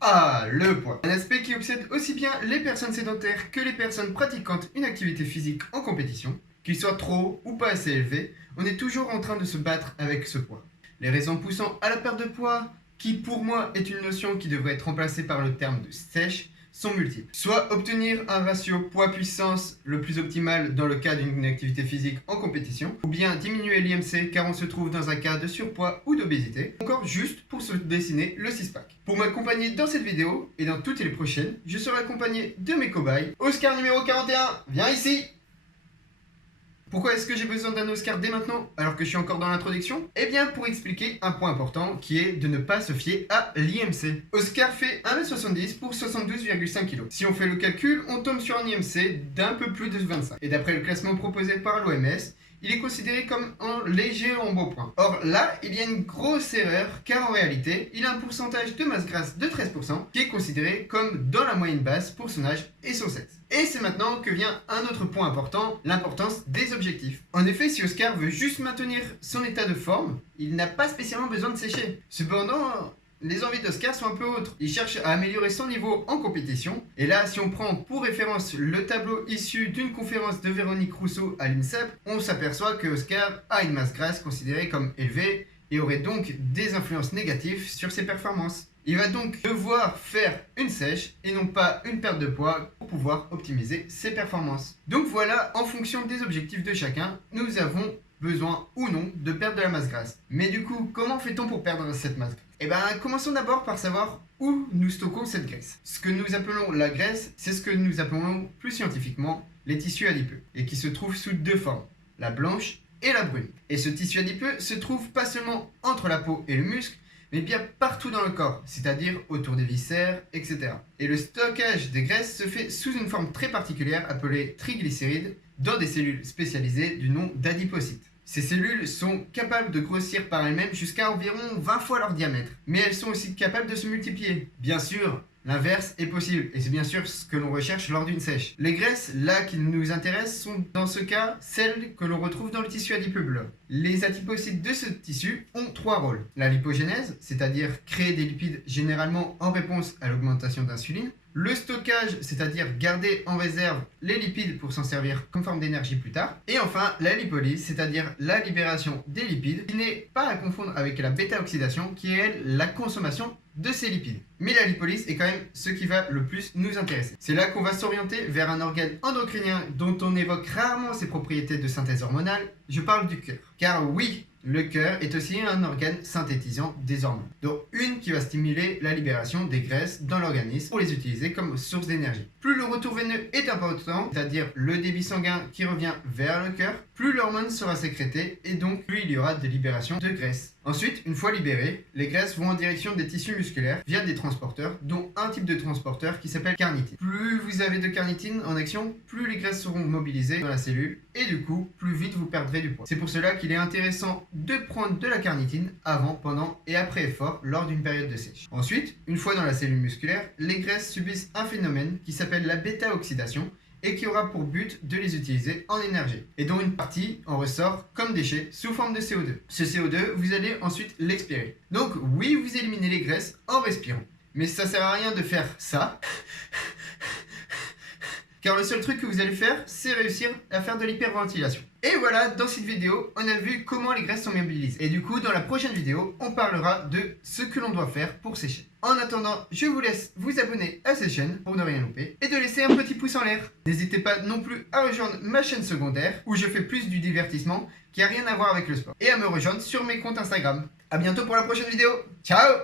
Ah, le poids. Un aspect qui obsède aussi bien les personnes sédentaires que les personnes pratiquant une activité physique en compétition. Qu'il soit trop ou pas assez élevé, on est toujours en train de se battre avec ce poids. Les raisons poussant à la perte de poids, qui pour moi est une notion qui devrait être remplacée par le terme de sèche, sont multiples. Soit obtenir un ratio poids-puissance le plus optimal dans le cas d'une activité physique en compétition, ou bien diminuer l'IMC car on se trouve dans un cas de surpoids ou d'obésité, ou encore juste pour se dessiner le six-pack. Pour m'accompagner dans cette vidéo et dans toutes les prochaines, je serai accompagné de mes cobayes. Oscar numéro 41, viens ici! Pourquoi est-ce que j'ai besoin d'un Oscar dès maintenant, alors que je suis encore dans l'introduction? Eh bien pour expliquer un point important qui est de ne pas se fier à l'IMC. Oscar fait 1m70 pour 72,5 kg. Si on fait le calcul, on tombe sur un IMC d'un peu plus de 25. Et d'après le classement proposé par l'OMS, il est considéré comme un léger embonpoint. Or là, il y a une grosse erreur, car en réalité, il a un pourcentage de masse grasse de 13%, qui est considéré comme dans la moyenne basse pour son âge et son sexe. Et c'est maintenant que vient un autre point important, l'importance des objectifs. En effet, si Oscar veut juste maintenir son état de forme, il n'a pas spécialement besoin de sécher. Cependant, les envies d'Oscar sont un peu autres. Il cherche à améliorer son niveau en compétition. Et là, si on prend pour référence le tableau issu d'une conférence de Véronique Rousseau à l'INSEP, on s'aperçoit que Oscar a une masse grasse considérée comme élevée et aurait donc des influences négatives sur ses performances. Il va donc devoir faire une sèche et non pas une perte de poids pour pouvoir optimiser ses performances. Donc voilà, en fonction des objectifs de chacun, nous avons besoin ou non de perdre de la masse grasse. Mais du coup, comment fait-on pour perdre cette masse grasse? Eh bien, commençons d'abord par savoir où nous stockons cette graisse. Ce que nous appelons la graisse, c'est ce que nous appelons plus scientifiquement les tissus adipeux, et qui se trouvent sous deux formes, la blanche et la brune. Et ce tissu adipeux se trouve pas seulement entre la peau et le muscle, mais bien partout dans le corps, c'est-à-dire autour des viscères, etc. Et le stockage des graisses se fait sous une forme très particulière appelée triglycérides, dans des cellules spécialisées du nom d'adipocytes. Ces cellules sont capables de grossir par elles-mêmes jusqu'à environ 20 fois leur diamètre, mais elles sont aussi capables de se multiplier. Bien sûr, l'inverse est possible, et c'est bien sûr ce que l'on recherche lors d'une sèche. Les graisses, là, qui nous intéressent, sont dans ce cas celles que l'on retrouve dans le tissu adipeux blanc. Les adipocytes de ce tissu ont trois rôles. La lipogénèse, c'est-à-dire créer des lipides généralement en réponse à l'augmentation d'insuline. Le stockage, c'est-à-dire garder en réserve les lipides pour s'en servir comme forme d'énergie plus tard. Et enfin, la lipolyse, c'est-à-dire la libération des lipides, qui n'est pas à confondre avec la bêta-oxydation, qui est elle la consommation de ces lipides. Mais la lipolyse est quand même ce qui va le plus nous intéresser. C'est là qu'on va s'orienter vers un organe endocrinien dont on évoque rarement ses propriétés de synthèse hormonale. Je parle du cœur. Car oui, le cœur est aussi un organe synthétisant des hormones, dont une qui va stimuler la libération des graisses dans l'organisme pour les utiliser comme source d'énergie. Plus le retour veineux est important, c'est-à-dire le débit sanguin qui revient vers le cœur, plus l'hormone sera sécrétée et donc plus il y aura de libération de graisse. Ensuite, une fois libérées, les graisses vont en direction des tissus musculaires via des transporteurs, dont un type de transporteur qui s'appelle carnitine. Plus vous avez de carnitine en action, plus les graisses seront mobilisées dans la cellule et du coup, plus vite vous perdrez du poids. C'est pour cela qu'il est intéressant de prendre de la carnitine avant, pendant et après effort lors d'une période de sèche. Ensuite, une fois dans la cellule musculaire, les graisses subissent un phénomène qui s'appelle la bêta-oxydation et qui aura pour but de les utiliser en énergie, et dont une partie en ressort comme déchet sous forme de CO2. Ce CO2, vous allez ensuite l'expirer. Donc oui, vous éliminez les graisses en respirant, mais ça sert à rien de faire ça, car le seul truc que vous allez faire, c'est réussir à faire de l'hyperventilation. Et voilà, dans cette vidéo, on a vu comment les graisses sont mobilisées. Et du coup, dans la prochaine vidéo, on parlera de ce que l'on doit faire pour sécher. En attendant, je vous laisse vous abonner à cette chaîne pour ne rien louper et de laisser un petit pouce en l'air. N'hésitez pas non plus à rejoindre ma chaîne secondaire où je fais plus du divertissement qui n'a rien à voir avec le sport. Et à me rejoindre sur mes comptes Instagram. A bientôt pour la prochaine vidéo. Ciao!